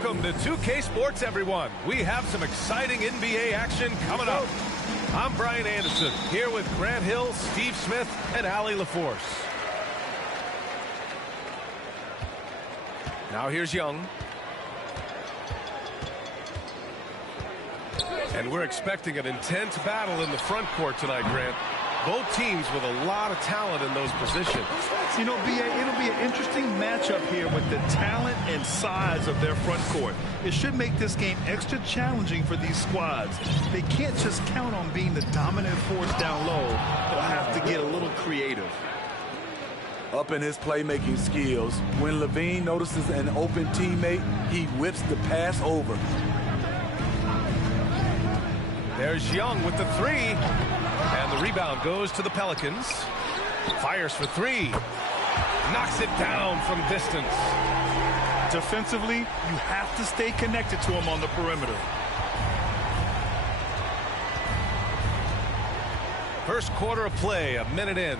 Welcome to 2K Sports, everyone. We have some exciting NBA action coming up. I'm Brian Anderson, here with Grant Hill, Steve Smith, and Allie LaForce. Now here's Young. And we're expecting an intense battle in the front court tonight, Grant. Both teams with a lot of talent in those positions. You know, B.A., it'll be an interesting matchup here with the talent and size of their front court. It should make this game extra challenging for these squads. They can't just count on being the dominant force down low. They'll have to get a little creative. Up in his playmaking skills, when Levine notices an open teammate, he whips the pass over. There's Young with the three. And the rebound goes to the Pelicans. Fires for three. Knocks it down from distance. Defensively, you have to stay connected to him on the perimeter. First quarter of play, a minute in.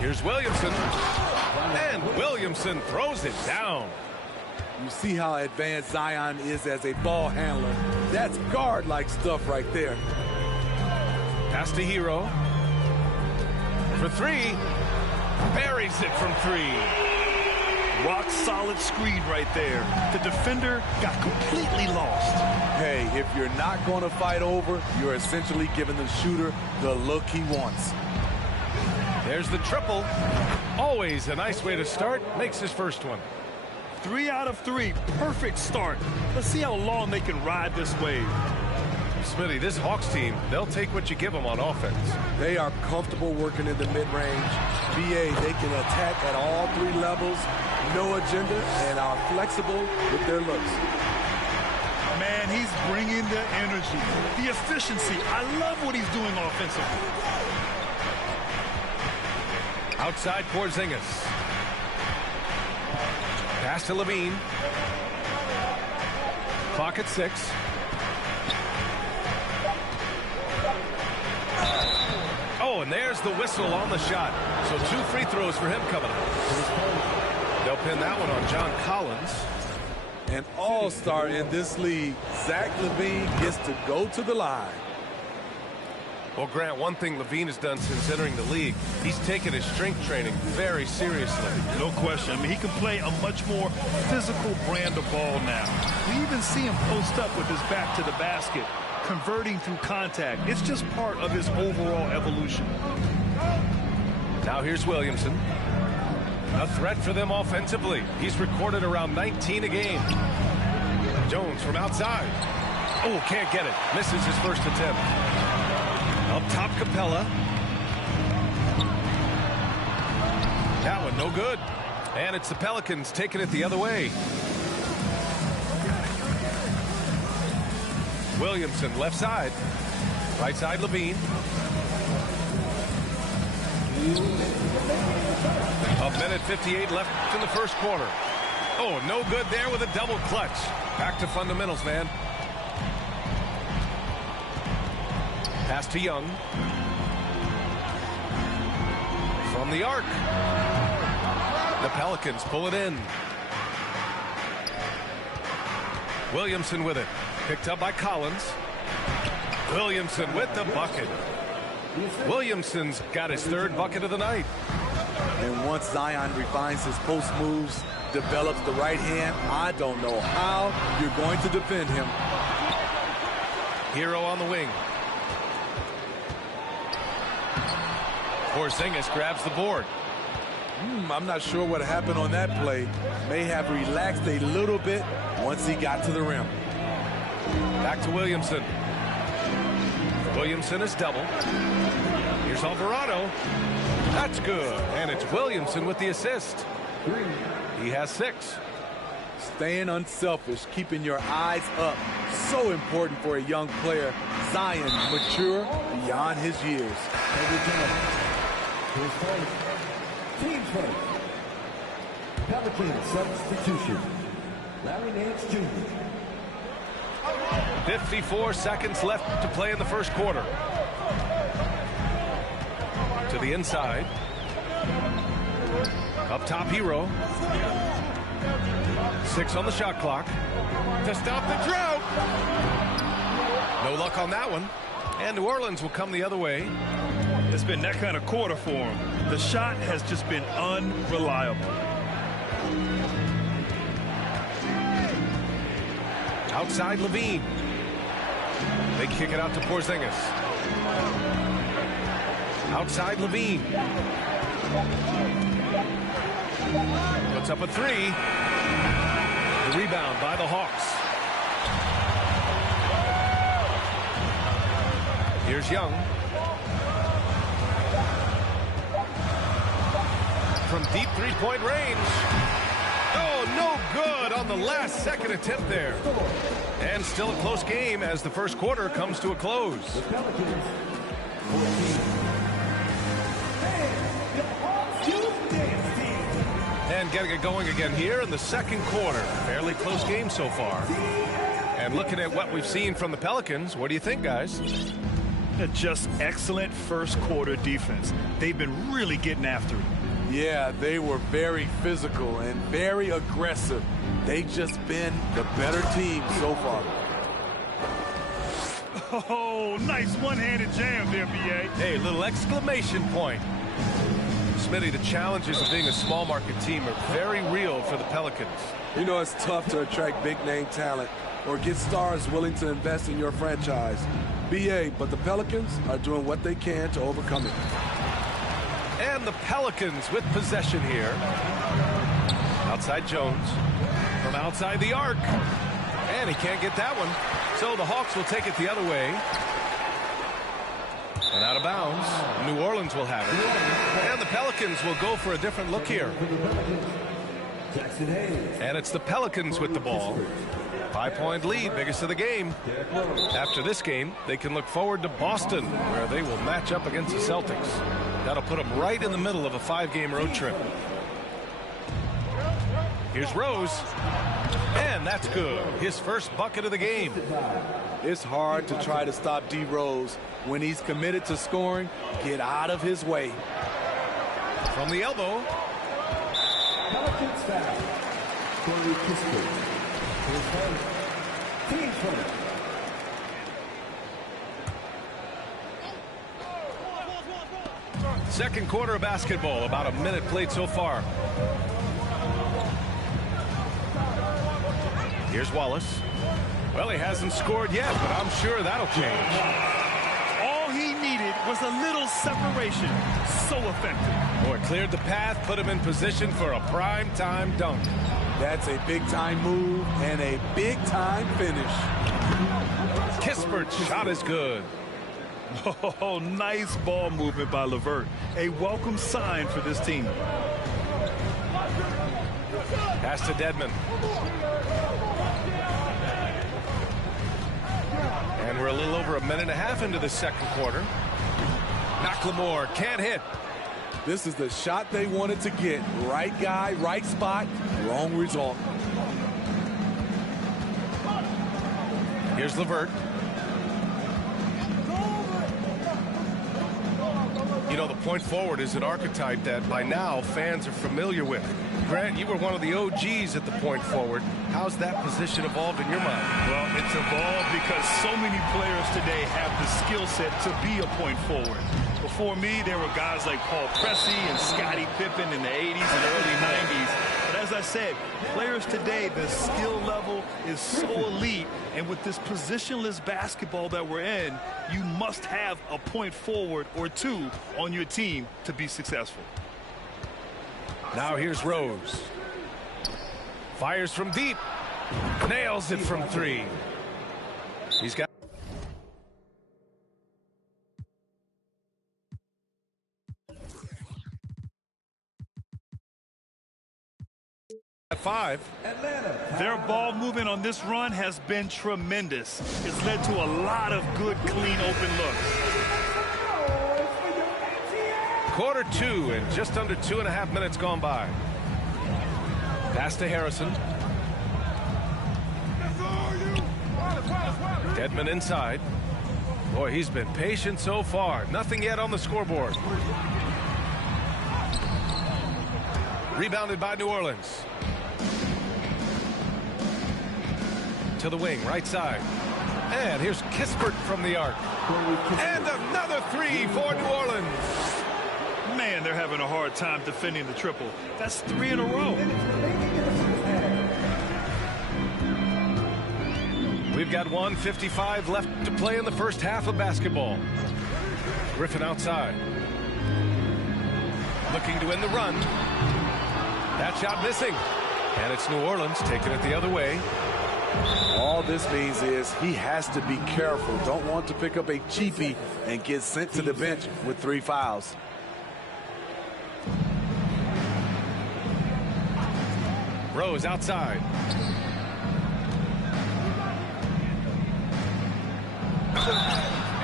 Here's Williamson. And Williamson throws it down. You see how advanced Zion is as a ball handler. That's guard-like stuff right there. Pass to Hero. For three. Buries it from three. Rock solid screen right there. The defender got completely lost. Hey, if you're not going to fight over, you're essentially giving the shooter the look he wants. There's the triple. Always a nice way to start. Makes his first one. 3 out of 3. Perfect start. Let's see how long they can ride this wave. Smitty, this Hawks team, they'll take what you give them on offense. They are comfortable working in the mid-range. BA, they can attack at all 3 levels, no agenda, and are flexible with their looks. Man, he's bringing the energy, the efficiency. I love what he's doing offensively. Outside Porzingis. Pass to Levine. Clock at 6. Oh, and there's the whistle on the shot. So 2 free throws for him coming up. They'll pin that one on John Collins. An all-star in this league, Zach LaVine gets to go to the line. Well, Grant, one thing LaVine has done since entering the league, he's taken his strength training very seriously. No question. I mean, he can play a much more physical brand of ball now. We even see him post up with his back to the basket, converting through contact. It's just part of his overall evolution. Now here's Williamson. A threat for them offensively. He's recorded around 19 a game. Jones from outside. Oh, can't get it. Misses his first attempt. Up top, Capella. That one no good. And it's the Pelicans taking it the other way. Williamson left side. Right side, Levine. A minute 58 left in the first quarter. Oh, no good there with a double clutch. Back to fundamentals, man. Pass to Young. From the arc. The Pelicans pull it in. Williamson with it. Picked up by Collins. Williamson with the bucket. Williamson's got his third bucket of the night. And once Zion refines his post moves, develops the right hand, I don't know how you're going to defend him. Hero on the wing. Porzingis grabs the board. I'm not sure what happened on that play. May have relaxed a little bit once he got to the rim. Back to Williamson. Williamson is double. Here's Alvarado. That's good. And it's Williamson with the assist. He has 6. Staying unselfish, keeping your eyes up. So important for a young player. Zion, mature beyond his years. Team first. Pelicans substitution. Larry Nance Jr. 54 seconds left to play in the first quarter. To the inside. Up top, Hero. 6 on the shot clock. To stop the drought. No luck on that one. And New Orleans will come the other way. It's been that kind of quarter for him. The shot has just been unreliable. Outside, Levine. They kick it out to Porzingis. Outside, Levine. Puts up a 3. The rebound by the Hawks. Here's Young. From deep three-point range. Oh, no good on the last second attempt there. And still a close game as the first quarter comes to a close. And getting it going again here in the second quarter. Fairly close game so far. And looking at what we've seen from the Pelicans, what do you think, guys? Just excellent first quarter defense. They've been really getting after it. Yeah, they were very physical and very aggressive. They've just been the better team so far. Oh, nice one-handed jam there, B.A. Hey, little exclamation point. Smitty, the challenges of being a small market team are very real for the Pelicans. You know, it's tough to attract big-name talent or get stars willing to invest in your franchise. B.A., but the Pelicans are doing what they can to overcome it. And the Pelicans with possession here. Outside Jones. From outside the arc. And he can't get that one. So the Hawks will take it the other way. And out of bounds. New Orleans will have it. And the Pelicans will go for a different look here. And it's the Pelicans with the ball. 5-point lead, biggest of the game. After this game, they can look forward to Boston, where they will match up against the Celtics. That'll put them right in the middle of a 5-game road trip. Here's Rose. And that's good. His first bucket of the game. It's hard to try to stop D. Rose. When he's committed to scoring, get out of his way. From the elbow. Pelicans foul. Corey Kispert. Team first. Second quarter of basketball. About a minute played so far. Here's Wallace. Well, he hasn't scored yet, but I'm sure that'll change. All he needed was a little separation. So effective. Boy, cleared the path, put him in position for a prime-time dunk. That's a big-time move and a big-time finish. Kispert's shot is good. Oh, nice ball movement by LeVert. A welcome sign for this team. Pass to Dedmon. And we're a little over a minute and a half into the second quarter. McLemore can't hit. This is the shot they wanted to get. Right guy, right spot, wrong result. Here's LeVert. You know, the point forward is an archetype that by now fans are familiar with. Grant, you were one of the OGs at the point forward. How's that position evolved in your mind? Well, it's evolved because so many players today have the skill set to be a point forward. Before me, there were guys like Paul Pressey and Scottie Pippen in the 80s and early 90s. But as I said, players today, the skill level is so elite. And with this positionless basketball that we're in, you must have a point forward or two on your team to be successful. Now here's Rose. Fires from deep. Nails it from three. He's got at 5. Their ball movement on this run has been tremendous. It's led to a lot of good, clean, open looks. Quarter 2 and just under 2.5 minutes gone by. Pass to Harrison. Dedmon inside. Boy, he's been patient so far. Nothing yet on the scoreboard. Rebounded by New Orleans. To the wing, right side. And here's Kispert from the arc. And another three for New Orleans. Man, they're having a hard time defending the triple. That's 3 in a row. We've got 1:55 left to play in the first half of basketball. Griffin outside. Looking to win the run. That shot missing. And it's New Orleans taking it the other way. All this means is he has to be careful. Don't want to pick up a cheapie and get sent to the bench with 3 fouls. Rose outside.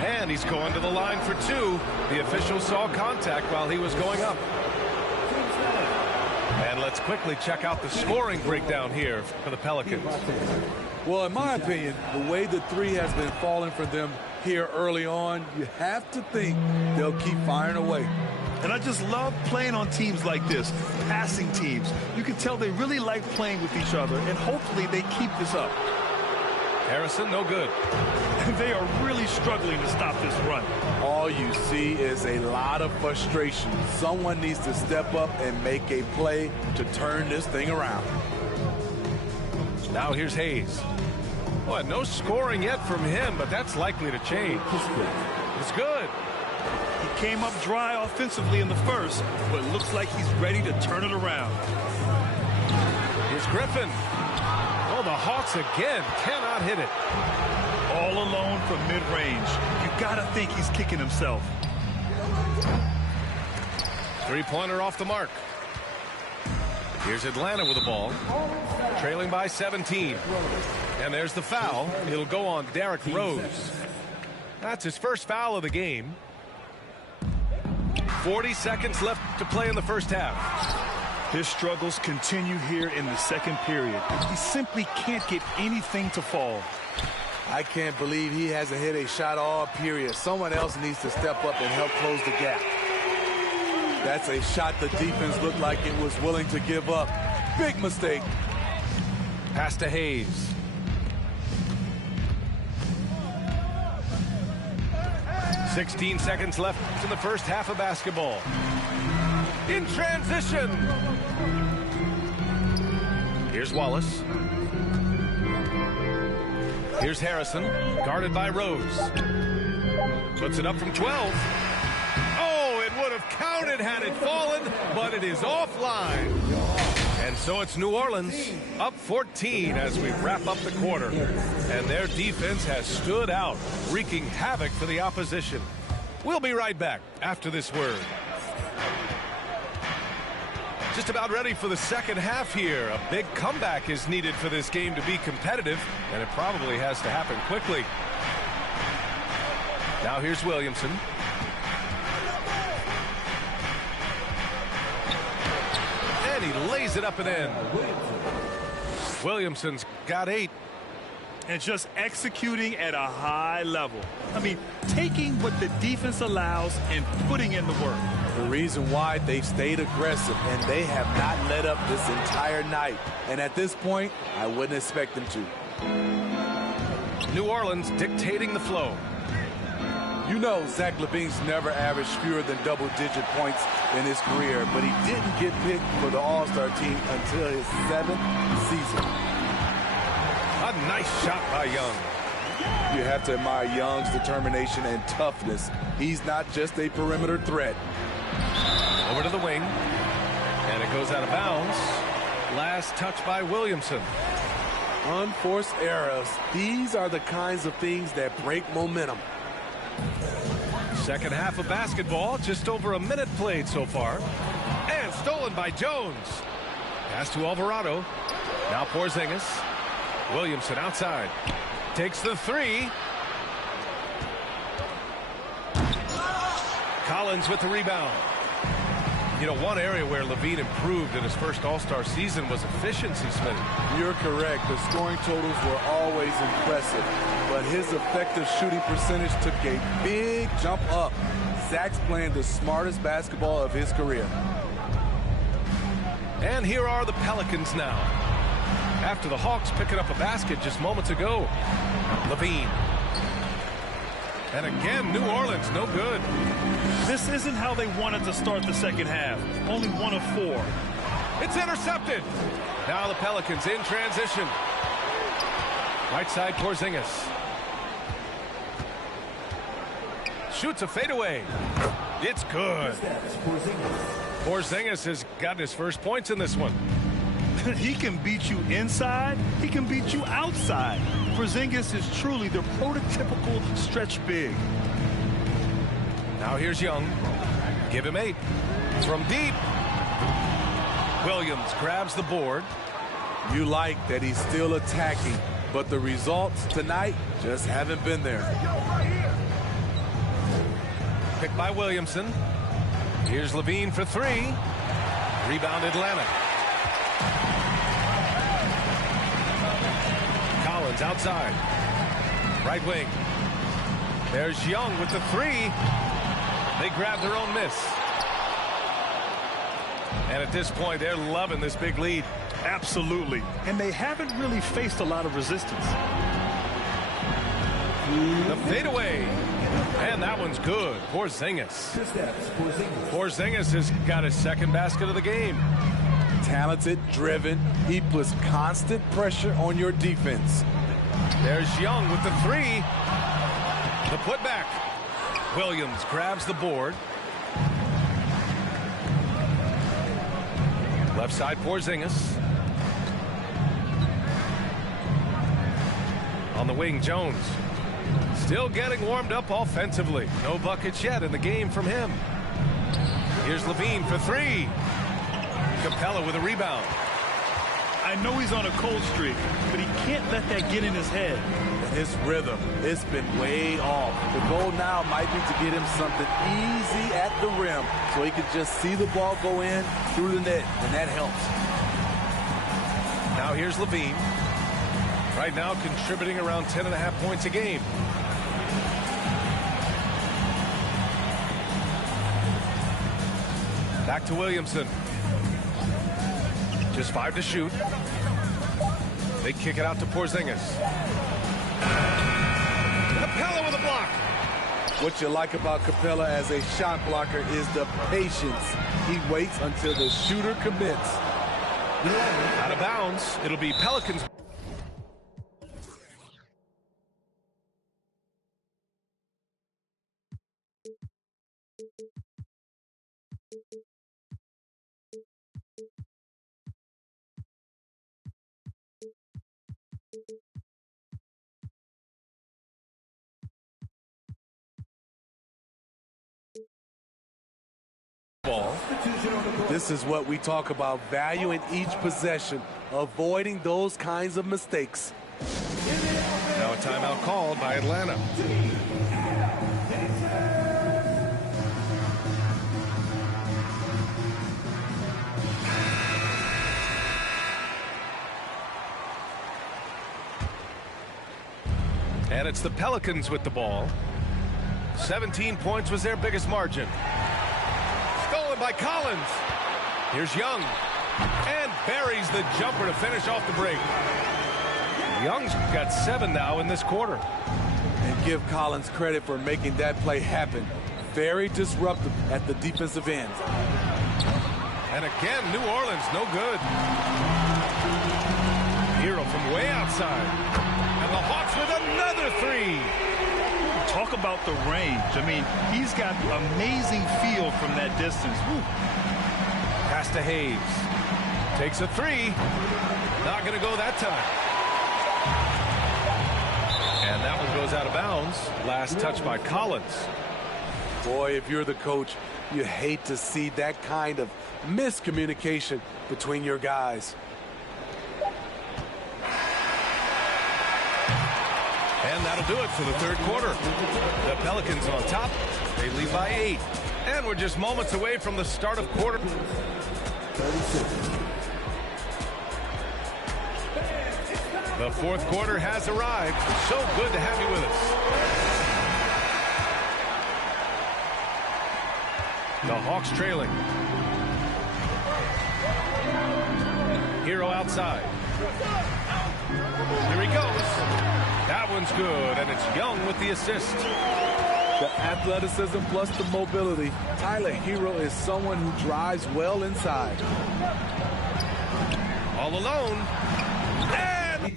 And he's going to the line for 2. The official saw contact while he was going up. And let's quickly check out the scoring breakdown here for the Pelicans. Well, in my opinion, the way the 3 has been falling for them here early on, you have to think they'll keep firing away. And I just love playing on teams like this, passing teams. You can tell they really like playing with each other, and hopefully they keep this up. Harrison, no good. They are really struggling to stop this run. All you see is a lot of frustration. Someone needs to step up and make a play to turn this thing around. Now here's Hayes. Boy, no scoring yet from him, but that's likely to change. It's good. He came up dry offensively in the first, but looks like he's ready to turn it around. Here's Griffin. Oh, the Hawks again cannot hit it. All alone from mid-range. You gotta think he's kicking himself. Three-pointer off the mark. Here's Atlanta with the ball. Trailing by 17. And there's the foul. It'll go on Derrick Rose. That's his first foul of the game. 40 seconds left to play in the first half. His struggles continue here in the second period. He simply can't get anything to fall. I can't believe he hasn't hit a shot all period. Someone else needs to step up and help close the gap. That's a shot the defense looked like it was willing to give up. Big mistake. Pass to Hayes. "16 seconds left in the first half of basketball. In transition. Here's Wallace. Here's Harrison, guarded by Rose. Puts it up from 12. Loaded had it fallen, but it is offline. And so it's New Orleans up 14 as we wrap up the quarter. And their defense has stood out, wreaking havoc for the opposition. We'll be right back after this word. Just about ready for the second half here. A big comeback is needed for this game to be competitive, and it probably has to happen quickly. Now here's Williamson. And he lays it up and in. Williamson's got 8. And just executing at a high level. I mean, taking what the defense allows and putting in the work. The reason why they've stayed aggressive, and they have not let up this entire night. And at this point, I wouldn't expect them to. New Orleans dictating the flow. You know Zach LaVine's never averaged fewer than double-digit points in his career, but he didn't get picked for the All-Star team until his 7th season. A nice shot by Young. You have to admire Young's determination and toughness. He's not just a perimeter threat. Over to the wing. And it goes out of bounds. Last touch by Williamson. Unforced errors. These are the kinds of things that break momentum. Second half of basketball. Just over a minute played so far. And stolen by Jones. Pass to Alvarado. Now Porzingis. Williamson outside. Takes the 3. Collins with the rebound. You know, one area where LaVine improved in his first All-Star season was efficiency, Smitty. You're correct. The scoring totals were always impressive, but his effective shooting percentage took a big jump up. Zach's playing the smartest basketball of his career. And here are the Pelicans now. After the Hawks picking up a basket just moments ago. LaVine. And again, New Orleans, no good. This isn't how they wanted to start the second half. Only 1 of 4. It's intercepted. Now the Pelicans in transition. Right side, Porzingis. Shoots a fadeaway. It's good. Porzingis has gotten his first points in this one. He can beat you inside. He can beat you outside. Porzingis is truly the prototypical stretch big. Now here's Young. Give him 8. From deep. Williams grabs the board. You like that he's still attacking, but the results tonight just haven't been there. Picked by Williamson. Here's LaVine for 3. Rebound Atlanta. Collins outside. Right wing. There's Young with the 3. They grab their own miss. And at this point, they're loving this big lead. Absolutely. And they haven't really faced a lot of resistance. The fadeaway. And that one's good. Porzingis. Porzingis has got his second basket of the game. Talented, driven. He puts constant pressure on your defense. There's Young with the 3. The putback. Williams grabs the board. Left side, Porzingis. On the wing, Jones. Still getting warmed up offensively. No buckets yet in the game from him. Here's LaVine for 3. Capella with a rebound. I know he's on a cold streak, but he can't let that get in his head. His rhythm, it's been way off. The goal now might be to get him something easy at the rim so he can just see the ball go in through the net, and that helps. Now here's LaVine. Right now contributing around 10.5 points a game. Back to Williamson. Just 5 to shoot. They kick it out to Porzingis. Capella with a block. What you like about Capella as a shot blocker is the patience. He waits until the shooter commits. Out of bounds. It'll be Pelicans. This is what we talk about, valuing each possession, avoiding those kinds of mistakes. Now a timeout called by Atlanta. And it's the Pelicans with the ball. 17 points was their biggest margin. Stolen by Collins. Here's Young. And buries the jumper to finish off the break. Young's got 7 now in this quarter. And give Collins credit for making that play happen. Very disruptive at the defensive end. And again, New Orleans, no good. Hero from way outside. And the Hawks with another 3. Talk about the range. I mean, he's got amazing feel from that distance. Woo. Pass to Hayes. Takes a 3. Not going to go that time. And that one goes out of bounds. Last touch by Collins. Boy, if you're the coach, you hate to see that kind of miscommunication between your guys. And that'll do it for the third quarter. The Pelicans on top. They lead by 8. And we're just moments away from the start of quarter. 36. The fourth quarter has arrived. So good to have you with us. The Hawks trailing. Hero outside. Here he goes. That one's good, and it's Young with the assist. The athleticism plus the mobility. Tyler Hero is someone who drives well inside. All alone. And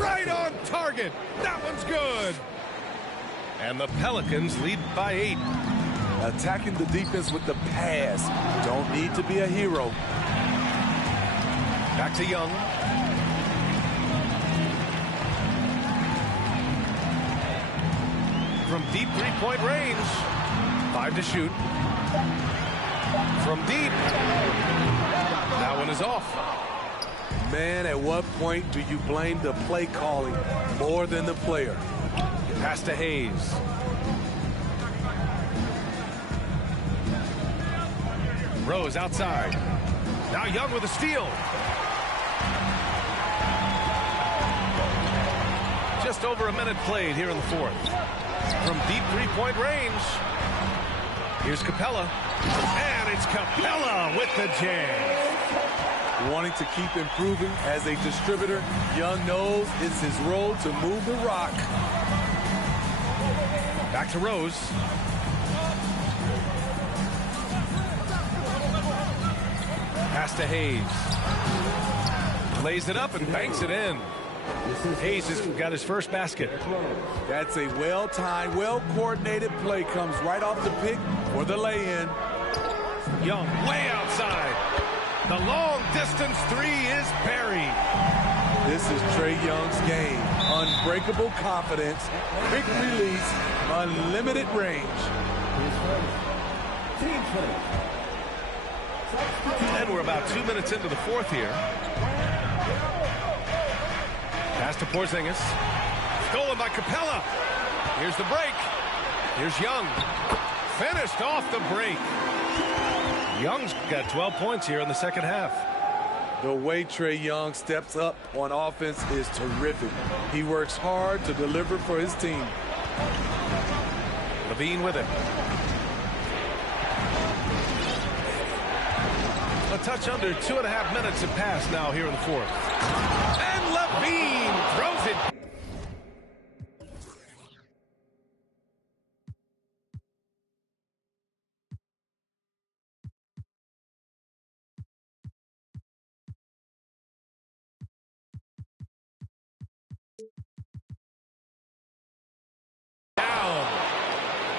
right on target. That one's good. And the Pelicans lead by 8. Attacking the defense with the pass. Don't need to be a hero. Back to Young. From deep three-point range. 5 to shoot. From deep. That one is off. Man, at what point do you blame the play calling more than the player? Pass to Hayes. Rose outside. Now Young with a steal. Just over a minute played here in the fourth. From deep three-point range. Here's Capella. And it's Capella with the jam. Wanting to keep improving as a distributor, Young knows it's his role to move the rock. Back to Rose. Pass to Hayes. Lays it up and banks it in. Hayes has got his first basket. That's a well-timed, well-coordinated play. Comes right off the pick for the lay-in. Young way outside. The long distance 3 is buried. This is Trae Young's game. Unbreakable confidence, quick release, unlimited range. Team first. And we're about 2 minutes into the fourth here. Pass to Porzingis. Stolen by Capella. Here's the break. Here's Young. Finished off the break. Young's got 12 points here in the second half. The way Trae Young steps up on offense is terrific. He works hard to deliver for his team. Levine with it. A touch under 2.5 minutes have passed now here in the fourth. And Levine throws it.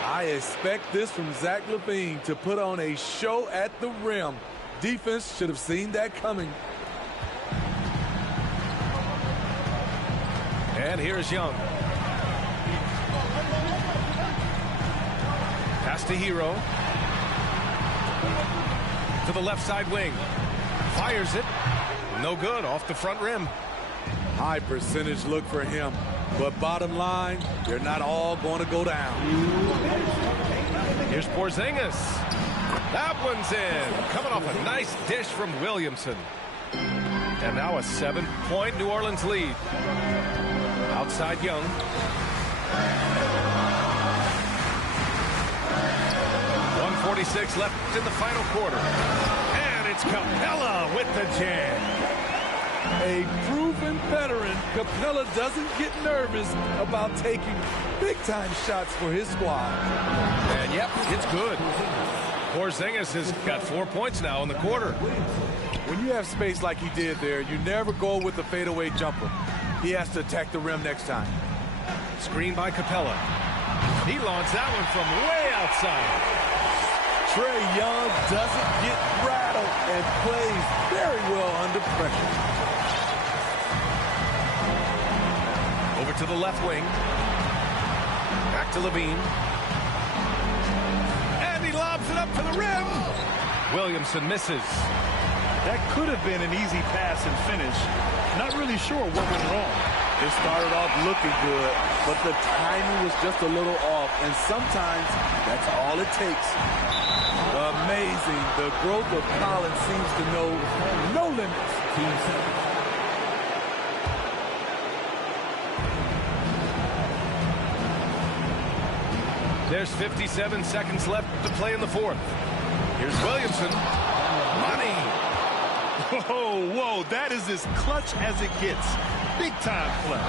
I expect this from Zach LaVine to put on a show at the rim. Defense should have seen that coming. And here's Young. Pass to Hero. To the left side wing. Fires it. No good, off the front rim. High percentage look for him. But bottom line, they're not all going to go down. Here's Porzingis. That one's in. Coming off a nice dish from Williamson. And now a 7-point New Orleans lead. Outside Young. .146 left in the final quarter. And it's Capella with the jam. A proven veteran, Capella doesn't get nervous about taking big-time shots for his squad. And yep, it's good. Porzingis has got 4 points now in the quarter. When you have space like he did there, you never go with the fadeaway jumper. He has to attack the rim next time. Screen by Capella. He launched that one from way outside. Trae Young doesn't get rattled and plays very well under pressure. Over to the left wing. Back to Levine. And he lobs it up to the rim. Williamson misses. That could have been an easy pass and finish. Not really sure what went wrong. It started off looking good, but the timing was just a little off, and sometimes that's all it takes. Amazing. The growth of Collins seems to know no limits. Team 7. There's 57 seconds left to play in the fourth. Here's Williamson. Money. Whoa, that is as clutch as it gets. Big time play.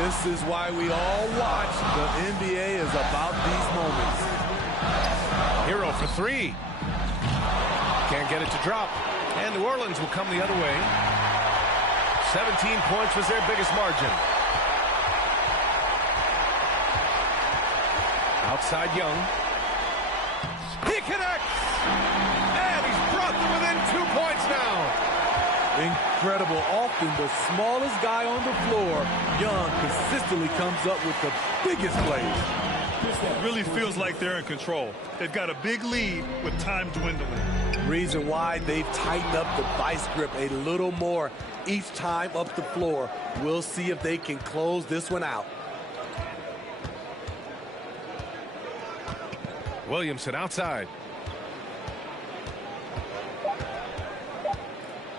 This is why we all watch. The NBA is about these moments. Hero for three. Can't get it to drop. And New Orleans will come the other way. 17 points was their biggest margin. Outside Young. He connects! And he's brought them within 2 points now. Incredible. Often the smallest guy on the floor, Young consistently comes up with the biggest plays. It really feels like they're in control. They've got a big lead with time dwindling. Reason why they've tightened up the vice grip a little more each time up the floor. We'll see if they can close this one out. Williamson outside.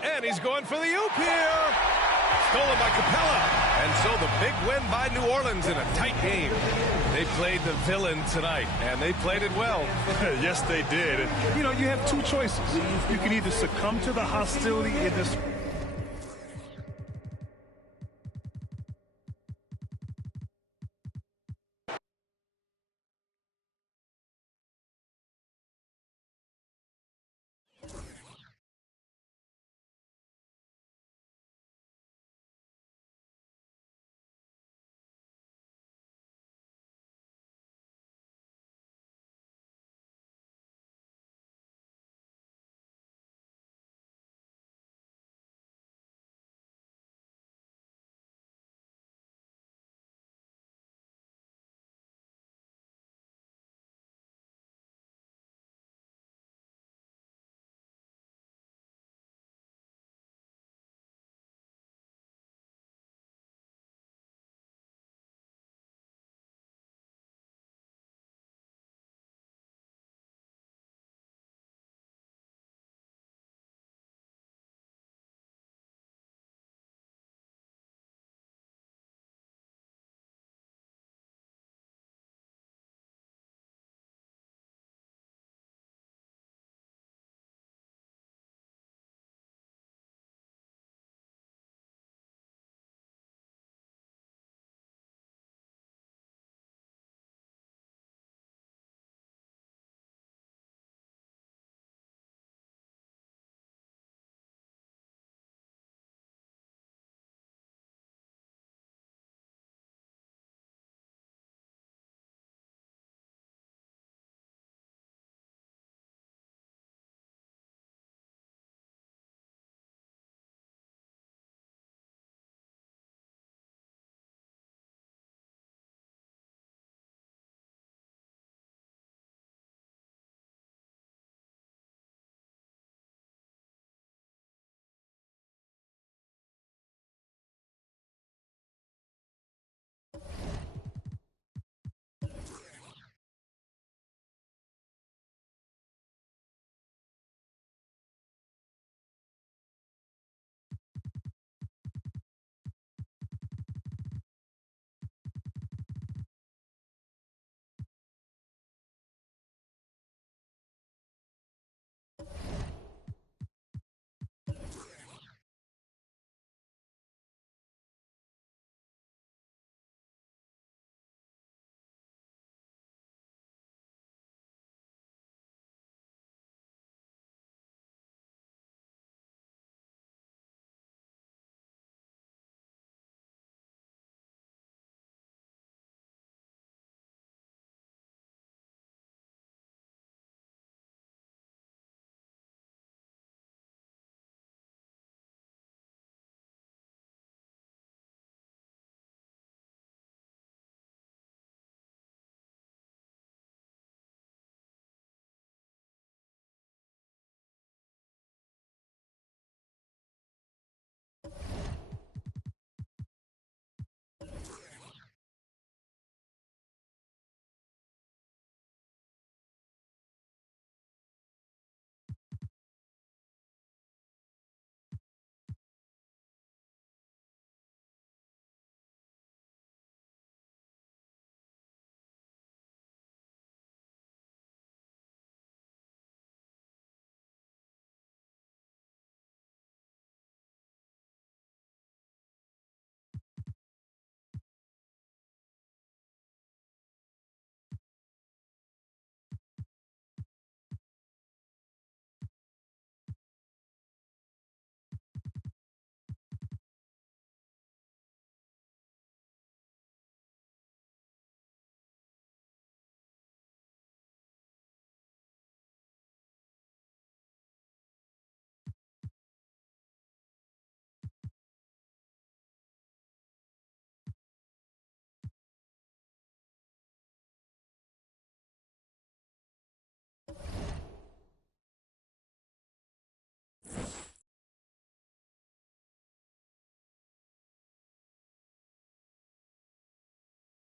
And he's going for the oop here. Stolen by Capella. And so the big win by New Orleans in a tight game. They played the villain tonight, and they played it well. Yes, they did. And, you know, you have two choices. You can either succumb to the hostility in this